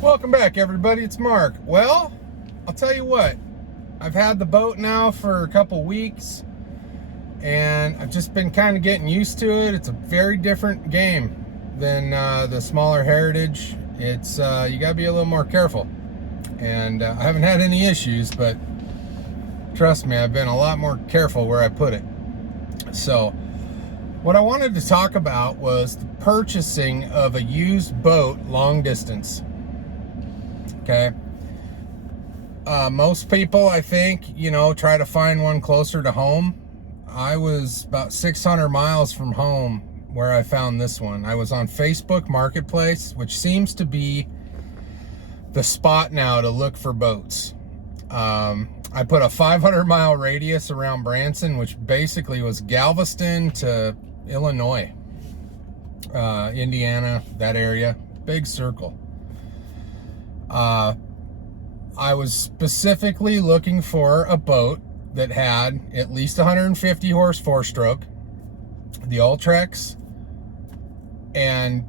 Welcome back, everybody. It's Mark. Well, I'll tell you what, I've had the boat now for a couple weeks and I've just been kind of getting used to it. It's a very different game than the smaller Heritage. It's you gotta be a little more careful, and I haven't had any issues, but trust me, I've been a lot more careful where I put it. So what I wanted to talk about was the purchasing of a used boat long distance. Okay. Most people, I think, try to find one closer to home. I was about 600 miles from home where I found this one. I was on Facebook Marketplace, which seems to be the spot now to look for boats. I put a 500-mile radius around Branson, which basically was Galveston to Illinois, Indiana, that area, big circle. I was specifically looking for a boat that had at least 150 horse four-stroke, the Ultrex, and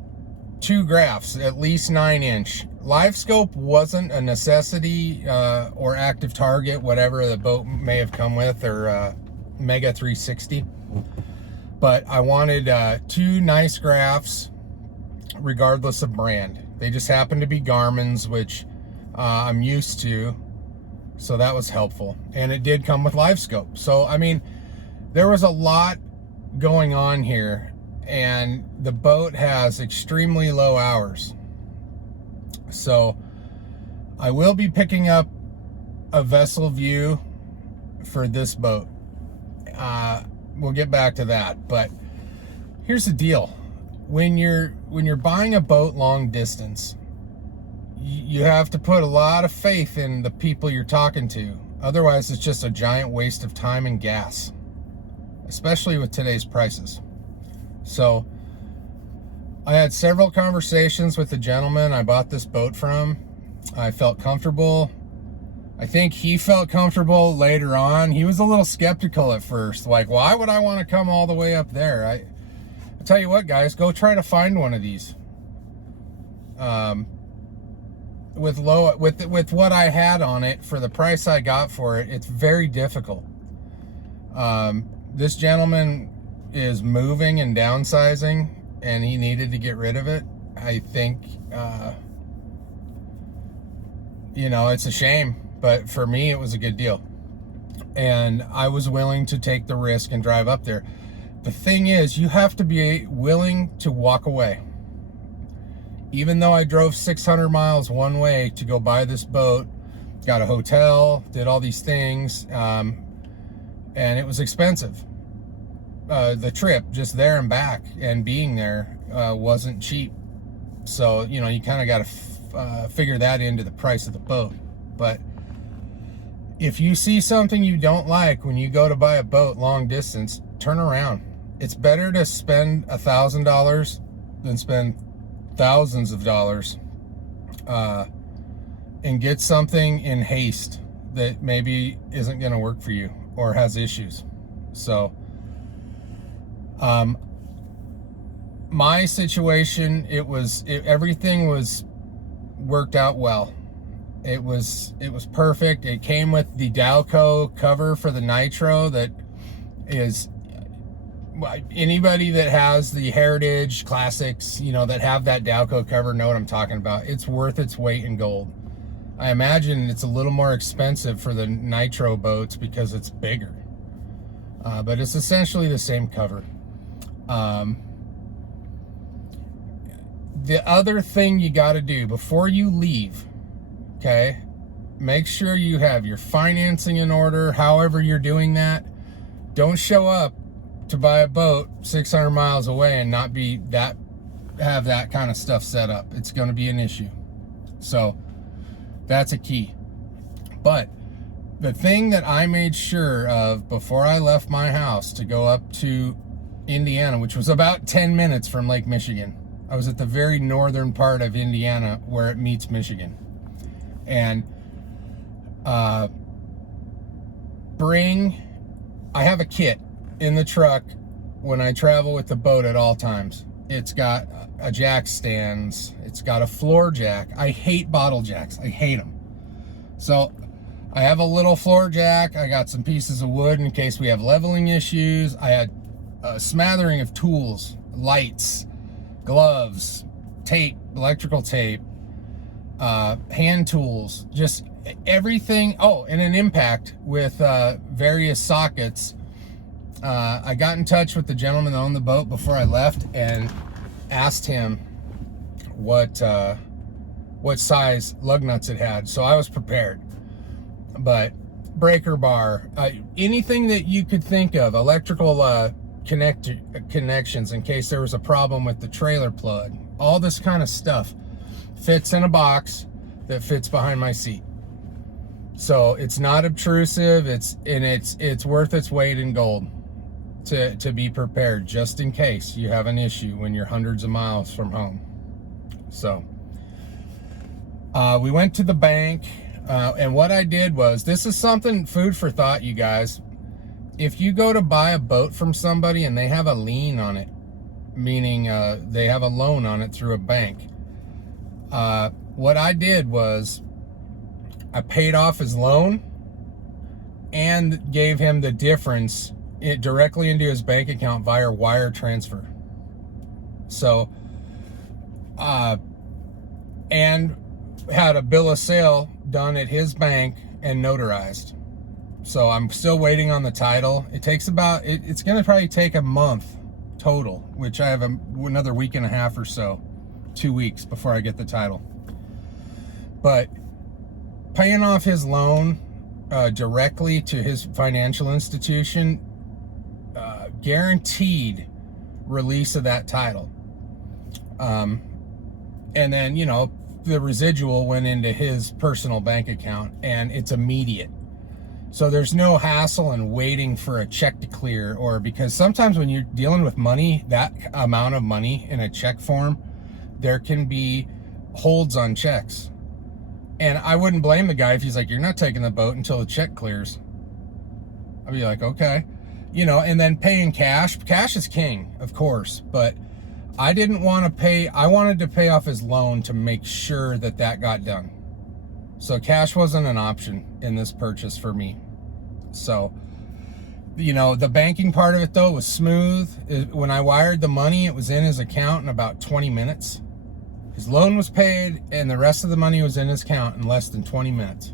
2 graphs, at least 9-inch. Live scope wasn't a necessity, or active target, whatever the boat may have come with, or Mega 360. But I wanted 2 nice graphs, regardless of brand. They just happened to be Garmin's, which I'm used to, so that was helpful. And it did come with live scope. So, I mean, there was a lot going on here, and the boat has extremely low hours. So I will be picking up a vessel view for this boat. We'll get back to that, but here's the deal. When you're buying a boat long distance, you have to put a lot of faith in the people you're talking to. Otherwise, it's just a giant waste of time and gas, especially with today's prices. So I had several conversations with the gentleman I bought this boat from. I felt comfortable. I think he felt comfortable later on. He was a little skeptical at first, like, why would I want to come all the way up there? I'll tell you what, guys, go try to find one of these. With what I had on it for the price I got for it, it's very difficult. This gentleman is moving and downsizing, and he needed to get rid of it. I think, it's a shame, but for me, it was a good deal. And I was willing to take the risk and drive up there. The thing is, you have to be willing to walk away. Even though I drove 600 miles one way to go buy this boat, got a hotel, did all these things, and it was expensive. The trip, just there and back, and being there wasn't cheap. So, you kind of got to figure that into the price of the boat. But if you see something you don't like when you go to buy a boat long distance, turn around. It's better to spend $1,000 than spend thousands of dollars and get something in haste that maybe isn't going to work for you or has issues. So my situation, everything was worked out well. It was perfect. It came with the Dalco cover for the Nitro that is, anybody that has the Heritage Classics, that have that Dalco cover know what I'm talking about. It's worth its weight in gold. I imagine it's a little more expensive for the Nitro boats because it's bigger. But it's essentially the same cover. The other thing you got to do before you leave, okay, make sure you have your financing in order, however you're doing that. Don't show up to buy a boat 600 miles away and not have that kind of stuff set up. It's going to be an issue. So that's a key. But the thing that I made sure of before I left my house to go up to Indiana, which was about 10 minutes from Lake Michigan. I was at the very northern part of Indiana where it meets Michigan. And I have a kit in the truck when I travel with the boat at all times. It's got a jack stands. It's got a floor jack. I hate bottle jacks. I hate them. So I have a little floor jack. I got some pieces of wood in case we have leveling issues. I had a smattering of tools, lights, gloves, tape, electrical tape, hand tools, just everything. Oh, and an impact with various sockets. I got in touch with the gentleman that owned the boat before I left and asked him what size lug nuts it had, so I was prepared. But breaker bar, anything that you could think of, electrical connections in case there was a problem with the trailer plug, all this kind of stuff fits in a box that fits behind my seat. So it's not obtrusive. It's worth its weight in gold to be prepared just in case you have an issue when you're hundreds of miles from home. So we went to the bank, and what I did was, this is something, food for thought, you guys. If you go to buy a boat from somebody and they have a lien on it, meaning they have a loan on it through a bank, what I did was I paid off his loan and gave him the difference directly into his bank account via wire transfer. So, and had a bill of sale done at his bank and notarized. So I'm still waiting on the title. It takes about, it's going to probably take a month total, which I have another week and a half or so, 2 weeks before I get the title. But paying off his loan directly to his financial institution guaranteed release of that title. And then, you know, the residual went into his personal bank account, and it's immediate. So there's no hassle in waiting for a check to clear, or because sometimes when you're dealing with money, that amount of money in a check form, there can be holds on checks. And I wouldn't blame the guy if he's like, you're not taking the boat until the check clears. I'd be like, okay. You know, and then paying cash. Cash is king, of course, but I didn't want to pay. I wanted to pay off his loan to make sure that that got done. So cash wasn't an option in this purchase for me. So, you know, the banking part of it, though, was smooth. When I wired the money, it was in his account in about 20 minutes. His loan was paid, and the rest of the money was in his account in less than 20 minutes.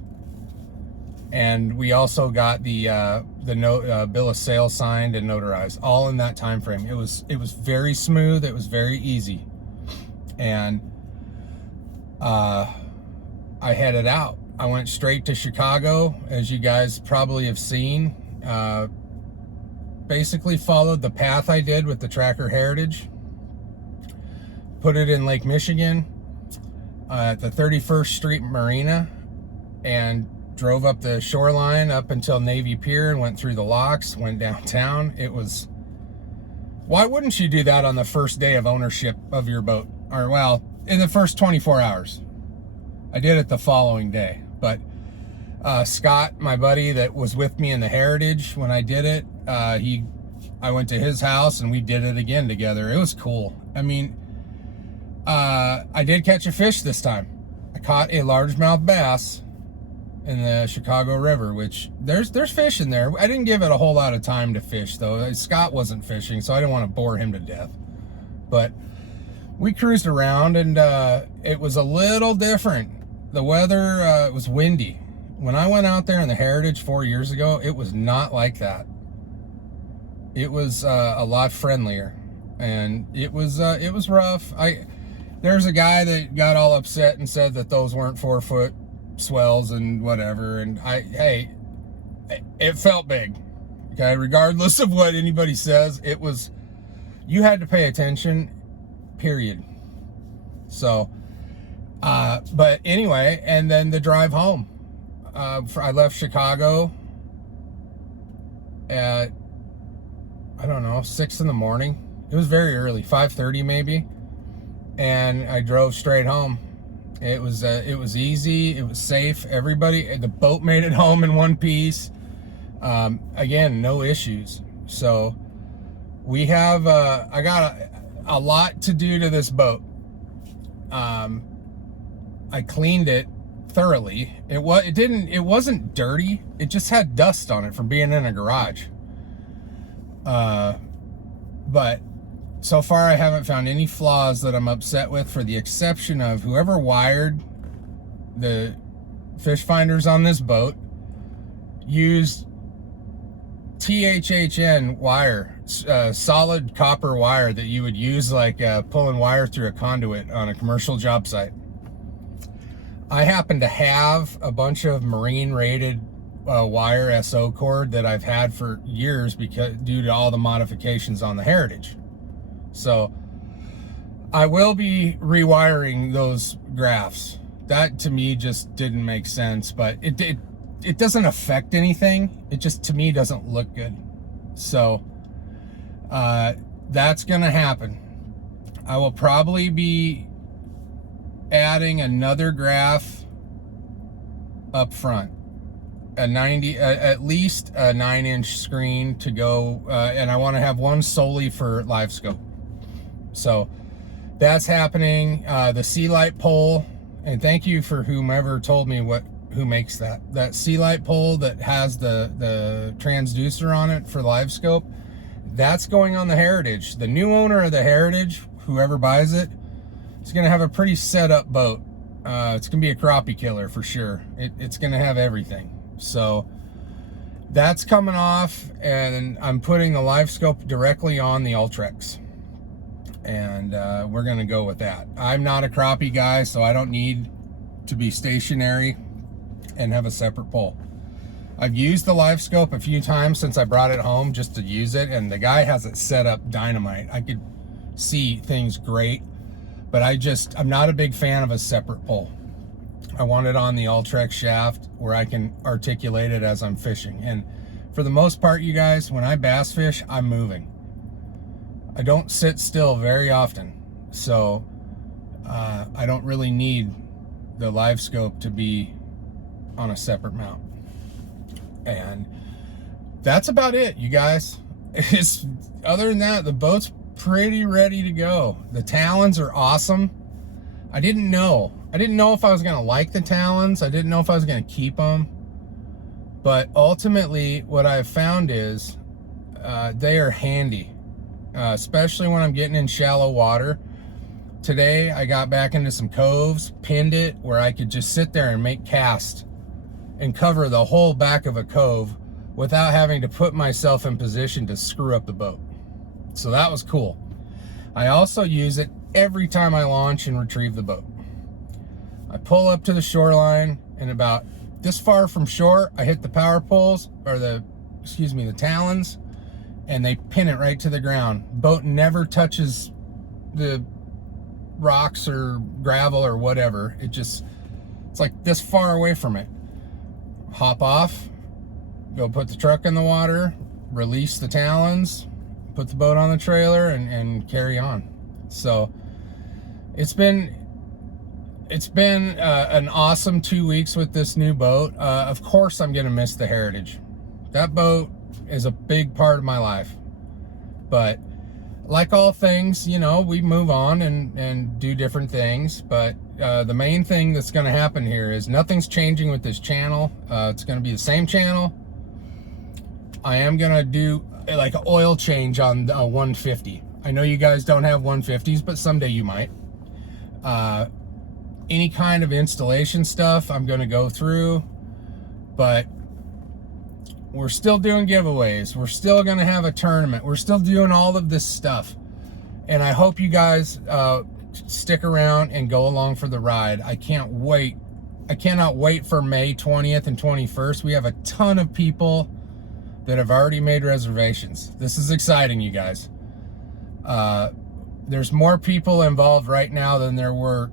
And we also got the bill of sale signed and notarized, all in that time frame. It was very smooth. It was very easy, and I headed out. I went straight to Chicago, as you guys probably have seen. Basically followed the path I did with the Tracker Heritage. Put it in Lake Michigan at the 31st Street Marina, and drove up the shoreline up until Navy Pier and went through the locks, went downtown. It was, why wouldn't you do that on the first day of ownership of your boat? Or, well, in the first 24 hours. I did it the following day. But Scott, my buddy that was with me in the Heritage when I did it, I went to his house and we did it again together. It was cool. I mean, I did catch a fish this time. I caught a largemouth bass in the Chicago River, which there's fish in there. I didn't give it a whole lot of time to fish, though. Scott wasn't fishing, so I didn't want to bore him to death. But we cruised around, and it was a little different. The weather was windy. When I went out there in the Heritage 4 years ago, it was not like that. It was a lot friendlier, and it was rough. There's a guy that got all upset and said that those weren't 4-foot swells and whatever, and hey, it felt big. Okay, regardless of what anybody says, it was, you had to pay attention, period. So but anyway, and then the drive home, I left Chicago at, I don't know, 6 in the morning. It was very early, 5:30 maybe, and I drove straight home. It was easy. It was safe. The boat made it home in one piece. Again, no issues. So we have, a lot to do to this boat. I cleaned it thoroughly. It wasn't dirty. It just had dust on it from being in a garage. But so far I haven't found any flaws that I'm upset with, for the exception of whoever wired the fish finders on this boat used THHN wire, solid copper wire that you would use like pulling wire through a conduit on a commercial job site. I happen to have a bunch of marine rated wire SO cord that I've had for years due to all the modifications on the Heritage. So I will be rewiring those graphs. That to me just didn't make sense, but it doesn't affect anything. It just, to me, doesn't look good. So that's gonna happen. I will probably be adding another graph up front, at least a 9-inch screen to go, and I want to have one solely for live scope. So that's happening. The sea light pole, and thank you for whomever told me who makes that sea light pole that has the transducer on it for live scope. That's going on the Heritage. The new owner of the Heritage, whoever buys it, is going to have a pretty set up boat. It's going to be a crappie killer for sure. It's going to have everything. So that's coming off, and I'm putting the live scope directly on the Ultrex, and we're going to go with that. I'm not a crappie guy, so I don't need to be stationary and have a separate pole. I've used the live scope a few times since I brought it home just to use it, and the guy has it set up dynamite. I could see things great, but I'm not a big fan of a separate pole. I want it on the Ultrex shaft where I can articulate it as I'm fishing. And for the most part, you guys, when I bass fish, I'm moving. I don't sit still very often, so I don't really need the live scope to be on a separate mount. And that's about it, you guys. Other than that, the boat's pretty ready to go. The talons are awesome. I didn't know if I was gonna like the talons. I didn't know if I was gonna keep them, but ultimately what I've found is they are handy, especially when I'm getting in shallow water. Today I got back into some coves, pinned it where I could just sit there and make casts and cover the whole back of a cove without having to put myself in position to screw up the boat. So that was cool. I also use it every time I launch and retrieve the boat. I pull up to the shoreline, and about this far from shore, I hit the power poles, or the talons, and they pin it right to the ground. Boat never touches the rocks or gravel or whatever. It's like this far away from it. Hop off, go put the truck in the water, release the talons, put the boat on the trailer, and carry on. So it's been an awesome 2 weeks with this new boat. Of course I'm gonna miss the Heritage. That boat is a big part of my life, but like all things, you know, we move on and do different things. But the main thing that's going to happen here is nothing's changing with this channel. It's going to be the same channel. I am going to do like an oil change on the 150. I know you guys don't have 150s, but someday you might. Any kind of installation stuff I'm going to go through, but we're still doing giveaways. We're still going to have a tournament. We're still doing all of this stuff. And I hope you guys stick around and go along for the ride. I can't wait. I cannot wait for May 20th and 21st. We have a ton of people that have already made reservations. This is exciting, you guys. There's more people involved right now than there were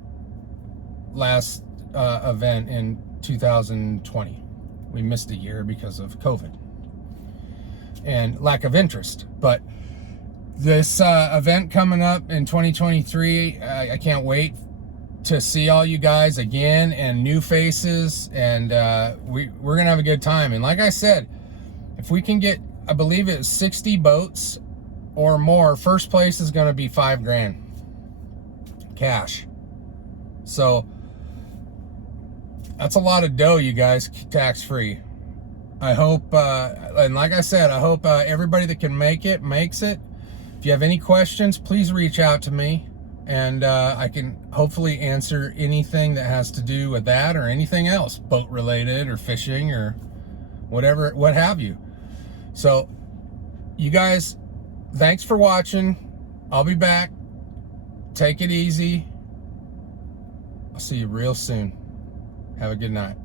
last event in 2020. We missed a year because of COVID and lack of interest. But this event coming up in 2023, I can't wait to see all you guys again and new faces, and we're gonna have a good time. And like I said, if we can get, I believe it's 60 boats or more, first place is going to be $5,000 cash. So that's a lot of dough, you guys, tax-free. I hope, and like I said, I hope everybody that can make it makes it. If you have any questions, please reach out to me, and I can hopefully answer anything that has to do with that or anything else, boat related or fishing or whatever, what have you. So you guys, thanks for watching. I'll be back. Take it easy. I'll see you real soon. Have a good night.